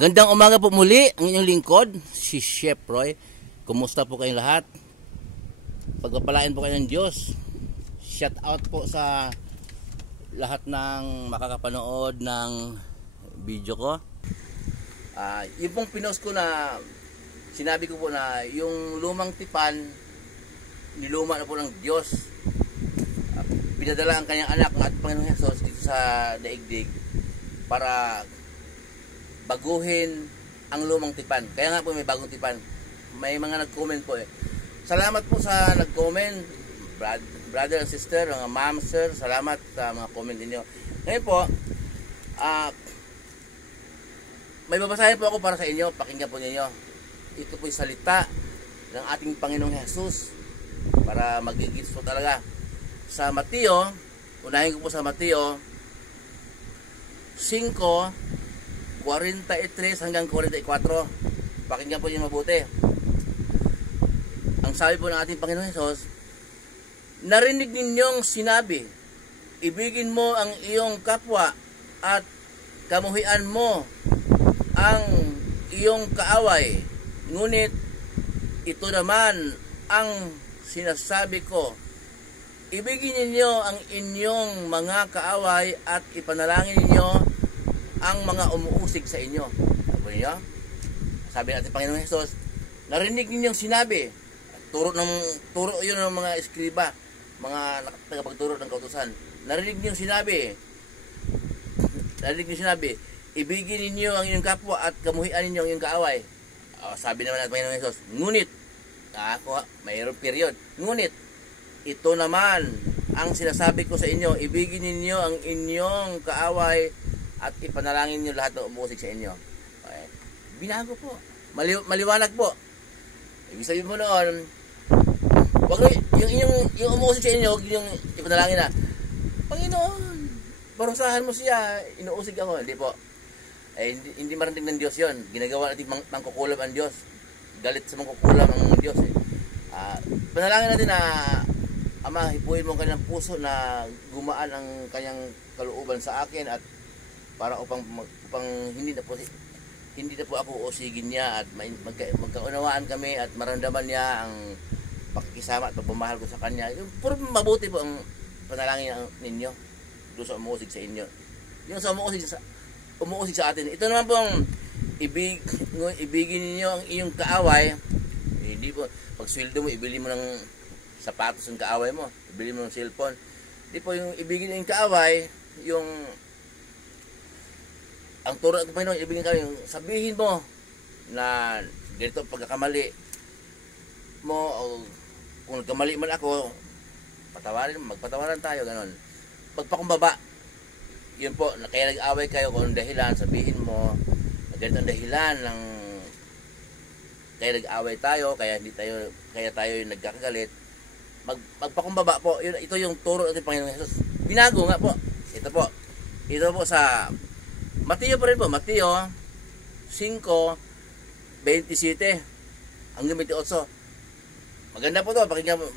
Magandang umaga po muli, ang inyong lingkod, si Chef Roy. Kumusta po kayong lahat? Pagpapalain po kayo ng Diyos. Shout out po sa lahat ng makakapanood ng video ko. Yung pong pinost ko na sinabi ko po na yung lumang tipan, niluma na po ng Diyos. Pinadala ang kanyang anak at Panginoong Hesus dito sa daigdig para baguhin ang lumang tipan. Kaya nga po may bagong tipan. May mga nag-comment po eh. Salamat po sa nag-comment, brother and sister, mga ma'am, sir. Salamat sa mga comment ninyo. Ngayon po, may babasahin po ako para sa inyo. Pakinggan po ninyo. Ito po yung salita ng ating Panginoong Hesus para magigits po talaga. Sa Mateo, unahin ko po sa Mateo 5:43 hanggang 44. Pakinggan po niyo mabuti. Ang sabi po ng ating Panginoon Hesus, narinig ninyong sinabi, ibigin mo ang iyong kapwa at kamuhian mo ang iyong kaaway. Ngunit ito naman ang sinasabi ko, ibigin ninyo ang inyong mga kaaway at ipanalangin ninyo ang mga umuusig sa inyo. Sabi natin Panginoong Hesus, narinig ninyong sinabi, turo yun ng mga eskriba, mga tagapagturo ng kautusan. Narinig ninyong sinabi, ibigin ninyo ang inyong kapwa at kamuhian ninyo ang inyong kaaway. Sabi naman natin Panginoong Hesus, ngunit, mayroong period, ngunit, ito naman ang sinasabi ko sa inyo, ibigin ninyo ang inyong kaaway at ipanalangin niyo lahat ng umuusig sa inyo. Okay. Binago po. Maliwanag po. Ibig sabihin mo noon, wag yung umuusig sa inyo, huwag yung ipanalangin na, Panginoon, parusahan mo siya, inuusig ako. Hindi po. Hindi marating ng Diyos yun. Ginagawa natin mangkukulam ang Diyos. Galit sa mangkukulam ang Diyos. Panalangin natin na, Ama, hipuin mo ang kanyang puso na gumaan ang kanyang kalooban sa akin at para upang hindi na po ako usigin niya at magkaunawaan kami at maramdaman niya ang pakikisama at pagmamahal ko sa kanya. Puro mabuti po ang panalangin ninyo doon sa umuusig sa inyo. Yung sa umuusig sa atin. Ito naman po ang ibigin ninyo ang iyong kaaway. Hindi po, pag sweldo mo, ibili mo ng sapatos ng kaaway mo, ibili mo ng cellphone. Hindi po yung ibigin yung kaaway, yung ang turo ng Panginoon, ibigin ka yung sabihin mo na ganito pagkakamali mo, o kung nagkamali man ako, magpatawaran tayo, ganon. Pagpakumbaba, yun po, kaya nag-away kayo kung dahilan, sabihin mo, ganito ang dahilan ng kaya nag-away tayo, kaya tayo yung nagkakagalit. Magpakumbaba po, ito yung turo ng Panginoong Hesus. Binago nga po. Ito po sa Mateo pa rin po, Mateo 5:27 hanggang 28. Maganda po to, pakinggan nyo.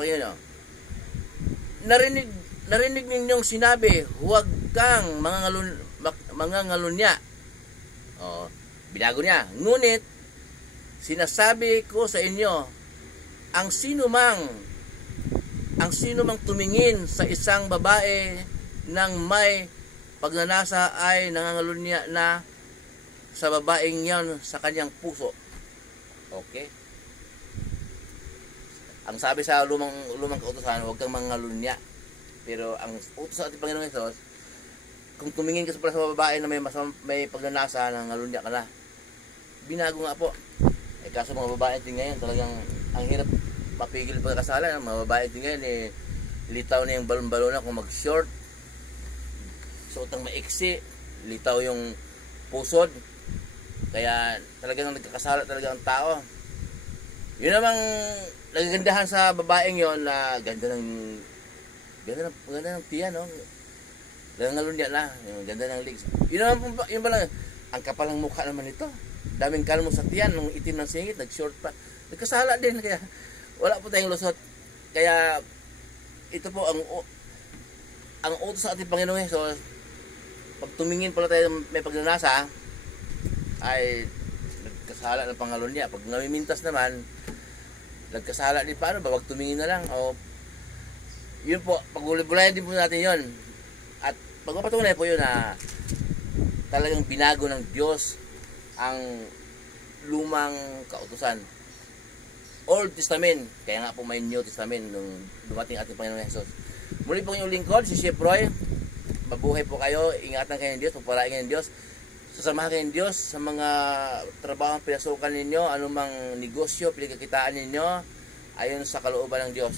Narinig ninyong sinabi, huwag kang mangangalunya. Binago niya. Ngunit, sinasabi ko sa inyo, ang sino mang tumingin sa isang babae nang may pagnanasa ay nangangalunya na sa babaeng yan sa kanyang puso. Okay? Ang sabi sa lumang kautusan, huwag kang mangalunya. Pero ang utos sa ating Panginoong Hesus, kung tumingin ka sa babae na may pagnanasa, nangangalunya ka na. Binago nga po. Kaso mga babae din ngayon, talagang ang hirap mapigil pagkakasalan. Mga babae din ngayon, litaw na yung balon-balon na kung mag-short, suot ang maiksi, litaw yung pusod. Kaya talagang nagkakasala talaga ang tao. Yun namang nagagandahan sa babaeng yon na ganda ng tiyan, no? Nangangalunya na, yung ganda ng legs. Yun naman po, yun pala, ang kapalang mukha naman ito. Daming kalmo sa tiyan, nung itim ng singit, nag-short pa. Nagkasala din, kaya wala po tayong lusot. Kaya ito po ang utos sa ating Panginoong Hesus, pag tumingin pala tayo may pagnanasa, ay nagkasala ng pangalon niya. Pag namimintas naman, nagkasala din paano ba? Wag tumingin na lang. O, yun po, pagulay-bulayan din po natin yun. At pagpapatunay po yun na talagang binago ng Diyos ang lumang kautusan. Old Testament, kaya nga po may New Testament nung dumating ating Panginoon Jesus. Muli po yung lingkod, si Chef Roy. Mabuhay po kayo, ingatan kayo ng Diyos, pagpalain kayo ng Diyos. Sasamahan kayo ng Diyos sa mga trabaho pinasukan ninyo, anumang negosyo, pinagkakitaan ninyo, ayon sa kalooban ng Diyos.